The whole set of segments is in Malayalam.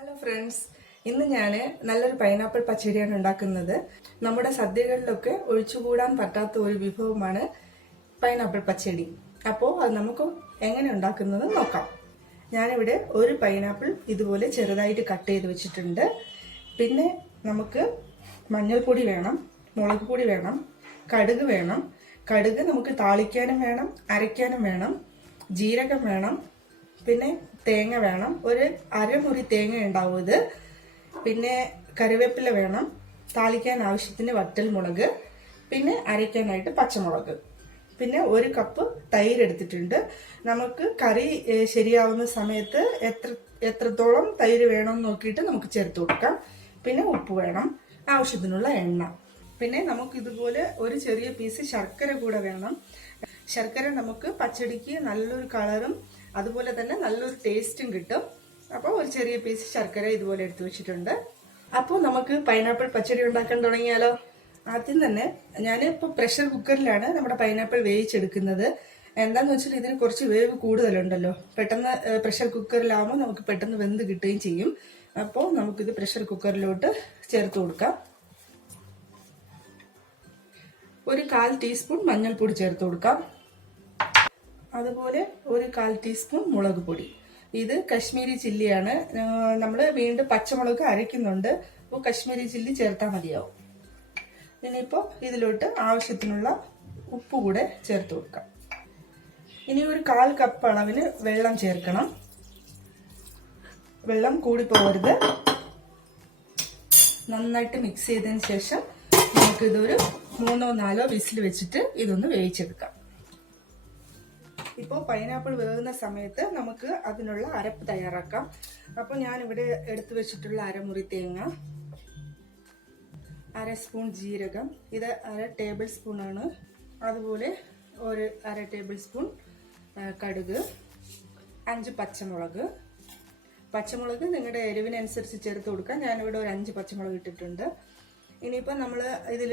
ഹലോ ഫ്രണ്ട്സ്, ഇന്ന് ഞാൻ നല്ലൊരു പൈനാപ്പിൾ പച്ചടിയാണ് ഉണ്ടാക്കുന്നത്. നമ്മുടെ സദ്യകളിലൊക്കെ ഒഴിച്ചുകൂടാൻ പറ്റാത്ത ഒരു വിഭവമാണ് പൈനാപ്പിൾ പച്ചടി. അപ്പോൾ അത് നമുക്ക് എങ്ങനെ ഉണ്ടാക്കുന്നത് നോക്കാം. ഞാനിവിടെ ഒരു പൈനാപ്പിൾ ഇതുപോലെ ചെറുതായിട്ട് കട്ട് ചെയ്ത് വെച്ചിട്ടുണ്ട്. പിന്നെ നമുക്ക് മഞ്ഞൾപ്പൊടി വേണം, മുളക് പൊടി വേണം, കടുക് വേണം. കടുക് നമുക്ക് താളിക്കാനും വേണം, അരയ്ക്കാനും വേണം. ജീരകം വേണം, പിന്നെ തേങ്ങ വേണം, ഒരു അരമുറി തേങ്ങ ഉണ്ടാവും ഇത്. പിന്നെ കറിവേപ്പില വേണം, താളിക്കാൻ ആവശ്യത്തിന് വറ്റൽ മുളക്, പിന്നെ അരയ്ക്കാനായിട്ട് പച്ചമുളക്, പിന്നെ ഒരു കപ്പ് തൈര് എടുത്തിട്ടുണ്ട്. നമുക്ക് കറി ശരിയാവുന്ന സമയത്ത് എത്രത്തോളം തൈര് വേണം നോക്കിയിട്ട് നമുക്ക് ചേർത്ത് കൊടുക്കാം. പിന്നെ ഉപ്പ് വേണം, ആവശ്യത്തിനുള്ള എണ്ണ. പിന്നെ നമുക്ക് ഇതുപോലെ ഒരു ചെറിയ പീസ് ശർക്കര കൂടെ വേണം. ശർക്കര നമുക്ക് പച്ചടിക്ക് നല്ലൊരു കളറും അതുപോലെ തന്നെ നല്ലൊരു ടേസ്റ്റും കിട്ടും. അപ്പോൾ ഒരു ചെറിയ പീസ് ശർക്കര ഇതുപോലെ എടുത്തു വെച്ചിട്ടുണ്ട്. അപ്പോൾ നമുക്ക് പൈനാപ്പിൾ പച്ചടി ഉണ്ടാക്കാൻ തുടങ്ങിയാലോ. ആദ്യം തന്നെ ഞാനിപ്പോൾ പ്രഷർ കുക്കറിലാണ് നമ്മുടെ പൈനാപ്പിൾ വേവിച്ചെടുക്കുന്നത്. എന്താന്ന് വെച്ചാൽ ഇതിന് കുറച്ച് വേവ് കൂടുതലുണ്ടല്ലോ. പെട്ടെന്ന് പ്രഷർ കുക്കറിലാവുമ്പോൾ നമുക്ക് പെട്ടെന്ന് വെന്ത് കിട്ടുകയും ചെയ്യും. അപ്പോൾ നമുക്കിത് പ്രഷർ കുക്കറിലോട്ട് ചേർത്ത് കൊടുക്കാം. ഒരു 1/4 ടീസ്പൂൺ മഞ്ഞൾപ്പൊടി ചേർത്ത് കൊടുക്കാം. അതുപോലെ ഒരു 1/4 ടീസ്പൂൺ മുളക് പൊടി. ഇത് കശ്മീരി ചില്ലിയാണ്. നമ്മൾ വീണ്ടും പച്ചമുളക് അരയ്ക്കുന്നുണ്ട്, അപ്പോൾ കശ്മീരി ചില്ലി ചേർത്താൽ മതിയാവും. ഇനിയിപ്പോൾ ഇതിലോട്ട് ആവശ്യത്തിനുള്ള ഉപ്പ് കൂടെ ചേർത്ത് കൊടുക്കാം. ഇനി ഒരു 1/4 കപ്പ് അളവിന് വെള്ളം ചേർക്കണം. വെള്ളം കൂടി പോകരുത്. നന്നായിട്ട് മിക്സ് ചെയ്തതിന് ശേഷം നമുക്കിതൊരു 3-4 വിസിൽ വെച്ചിട്ട് ഇതൊന്ന് വേവിച്ചെടുക്കാം. ഇപ്പോൾ പൈനാപ്പിൾ വേകുന്ന സമയത്ത് നമുക്ക് അതിനുള്ള അരപ്പ് തയ്യാറാക്കാം. അപ്പോൾ ഞാനിവിടെ എടുത്തു വെച്ചിട്ടുള്ള അരമുറി തേങ്ങ, 1/2 സ്പൂൺ ജീരകം, ഇത് 1/2 ടേബിൾ സ്പൂൺ ആണ്. അതുപോലെ ഒരു 1/2 ടേബിൾ സ്പൂൺ കടുക്, 5 പച്ചമുളക്. പച്ചമുളക് നിങ്ങളുടെ എരിവിനനുസരിച്ച് ചേർത്ത് കൊടുക്കാം. ഞാനിവിടെ ഒരു 5 പച്ചമുളക് ഇട്ടിട്ടുണ്ട്. ഇനിയിപ്പോൾ നമ്മൾ ഇതിൽ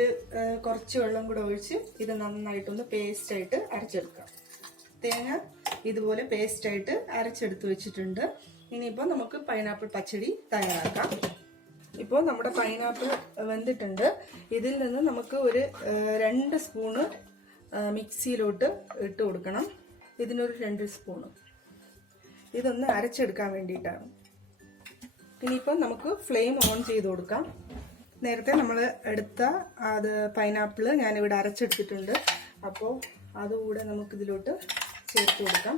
കുറച്ച് വെള്ളം കൂടെ ഒഴിച്ച് ഇത് നന്നായിട്ടൊന്ന് പേസ്റ്റായിട്ട് അരച്ചെടുക്കാം. തേങ്ങ ഇതുപോലെ പേസ്റ്റായിട്ട് അരച്ചെടുത്ത് വെച്ചിട്ടുണ്ട്. ഇനിയിപ്പോൾ നമുക്ക് പൈനാപ്പിൾ പച്ചടി തയ്യാറാക്കാം. ഇപ്പോൾ നമ്മുടെ പൈനാപ്പിൾ വെന്തിട്ടുണ്ട്. ഇതിൽ നിന്ന് നമുക്ക് ഒരു 2 സ്പൂണ് മിക്സിയിലോട്ട് ഇട്ട് കൊടുക്കണം. ഇതിനൊരു 2 സ്പൂണ്. ഇതൊന്ന് അരച്ചെടുക്കാൻ വേണ്ടിയിട്ടാണ്. ഇനിയിപ്പോൾ നമുക്ക് ഫ്ലെയിം ഓൺ ചെയ്ത് കൊടുക്കാം. നേരത്തെ നമ്മൾ എടുത്ത അത് പൈനാപ്പിൾ ഞാനിവിടെ അരച്ചെടുത്തിട്ടുണ്ട്. അപ്പോൾ അതുകൂടെ നമുക്കിതിലോട്ട് ചേർത്ത് കൊടുക്കാം.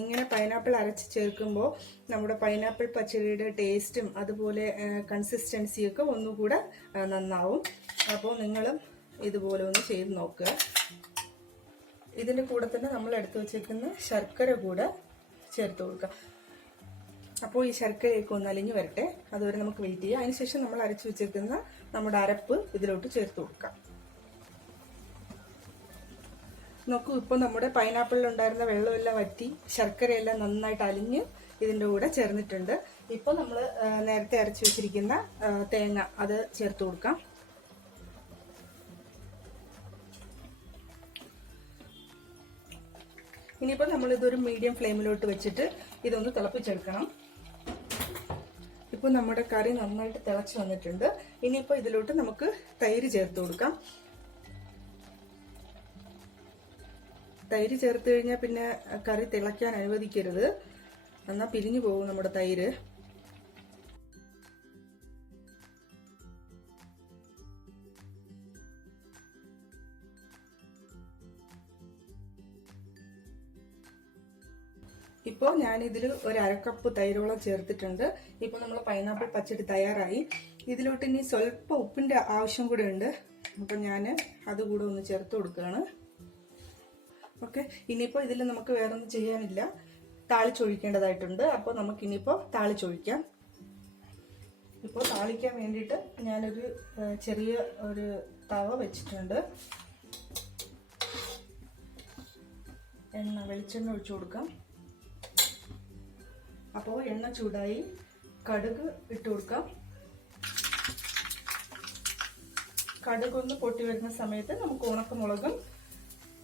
ഇങ്ങനെ പൈനാപ്പിൾ അരച്ച് ചേർക്കുമ്പോൾ നമ്മുടെ പൈനാപ്പിൾ പച്ചടിയുടെ ടേസ്റ്റും അതുപോലെ കൺസിസ്റ്റൻസിയൊക്കെ ഒന്നുകൂടെ നന്നാവും. അപ്പോൾ നിങ്ങളും ഇതുപോലെ ഒന്ന് ചെയ്ത് നോക്കുക. ഇതിൻ്റെ കൂടെ തന്നെ നമ്മൾ എടുത്തു വച്ചേക്കുന്ന ശർക്കര കൂടെ ചേർത്ത് കൊടുക്കുക. അപ്പോൾ ഈ ശർക്കരയൊക്കെ ഒന്ന് അലിഞ്ഞു വരട്ടെ, അതുവരെ നമുക്ക് വെയിറ്റ് ചെയ്യാം. അതിനുശേഷം നമ്മൾ അരച്ചു വെച്ചേക്കുന്ന നമ്മുടെ അരപ്പ് ഇതിലോട്ട് ചേർത്ത് കൊടുക്കാം. നോക്കൂ, ഇപ്പോൾ നമ്മുടെ പൈനാപ്പിളിൽ ഉണ്ടായിരുന്ന വെള്ളമെല്ലാം വറ്റി ശർക്കരയെല്ലാം നന്നായിട്ട് അലിഞ്ഞ് ഇതിൻ്റെ കൂടെ ചേർന്നിട്ടുണ്ട്. ഇപ്പോൾ നമ്മൾ നേരത്തെ അരച്ചു വെച്ചിരിക്കുന്ന തേങ്ങ അത് ചേർത്ത് കൊടുക്കാം. ഇനിയിപ്പോൾ നമ്മളിതൊരു മീഡിയം ഫ്ലെയിമിലോട്ട് വെച്ചിട്ട് ഇതൊന്ന് തിളപ്പിച്ചെടുക്കണം. ഇപ്പോൾ നമ്മുടെ കറി നന്നായിട്ട് തിളച്ച് വന്നിട്ടുണ്ട്. ഇനിയിപ്പോൾ ഇതിലോട്ട് നമുക്ക് തൈര് ചേർത്ത് കൊടുക്കാം. തൈര് ചേർത്ത് കഴിഞ്ഞാൽ പിന്നെ കറി തിളയ്ക്കാൻ അനുവദിക്കരുത്, എന്നാൽ പിരിഞ്ഞു പോകും നമ്മുടെ തൈര്. ഇപ്പോൾ ഞാനിതിൽ ഒരു 1/2 കപ്പ് തൈരോളം ചേർത്തിട്ടുണ്ട്. ഇപ്പോൾ നമ്മൾ പൈനാപ്പിൾ പച്ചടി തയ്യാറായി. ഇതിലോട്ട് ഇനി സ്വല്പം ഉപ്പിൻ്റെ ആവശ്യം കൂടെ ഉണ്ട്. അപ്പോൾ ഞാൻ അതുകൂടെ ഒന്ന് ചേർത്ത് കൊടുക്കുകയാണ്. ഓക്കെ, ഇനിയിപ്പോൾ ഇതിൽ നമുക്ക് വേറൊന്നും ചെയ്യാനില്ല, താളിച്ചൊഴിക്കേണ്ടതായിട്ടുണ്ട്. അപ്പോൾ നമുക്കിനിയിപ്പോൾ താളിച്ചൊഴിക്കാം. ഇപ്പോൾ താളിക്കാൻ വേണ്ടിയിട്ട് ഞാനൊരു ചെറിയ ഒരു തവ വെച്ചിട്ടുണ്ട്. വെളിച്ചെണ്ണ ഒഴിച്ചു കൊടുക്കാം. അപ്പോൾ എണ്ണ ചൂടായി, കടുക് ഇട്ട് കൊടുക്കാം. കടുക് ഒന്ന് പൊട്ടി വരുന്ന സമയത്ത് നമുക്ക് ഉണക്കമുളകും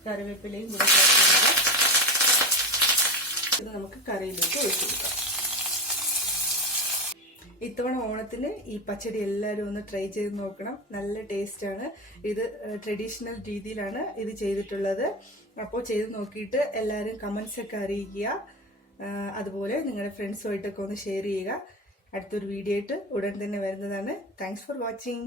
കറിവേപ്പിലയും കൂടെ ചേർത്ത് കൊടുക്കാം. ഇത് നമുക്ക് കറിയിലേക്ക് ഒഴിച്ചു കൊടുക്കാം. ഇത്തവണ ഓണത്തിന് ഈ പച്ചടി എല്ലാവരും ഒന്ന് ട്രൈ ചെയ്ത് നോക്കണം. നല്ല ടേസ്റ്റാണ്. ഇത് ട്രഡീഷണൽ രീതിയിലാണ് ഇത് ചെയ്തിട്ടുള്ളത്. അപ്പോൾ ചെയ്ത് നോക്കിയിട്ട് എല്ലാവരും കമൻസ് ഒക്കെ അറിയിക്കുക. അതുപോലെ നിങ്ങളുടെ ഫ്രണ്ട്സുമായിട്ടൊക്കെ ഒന്ന് ഷെയർ ചെയ്യുക. അടുത്തൊരു വീഡിയോ ആയിട്ട് ഉടൻ തന്നെ വരുന്നതാണ്. Thanks for watching.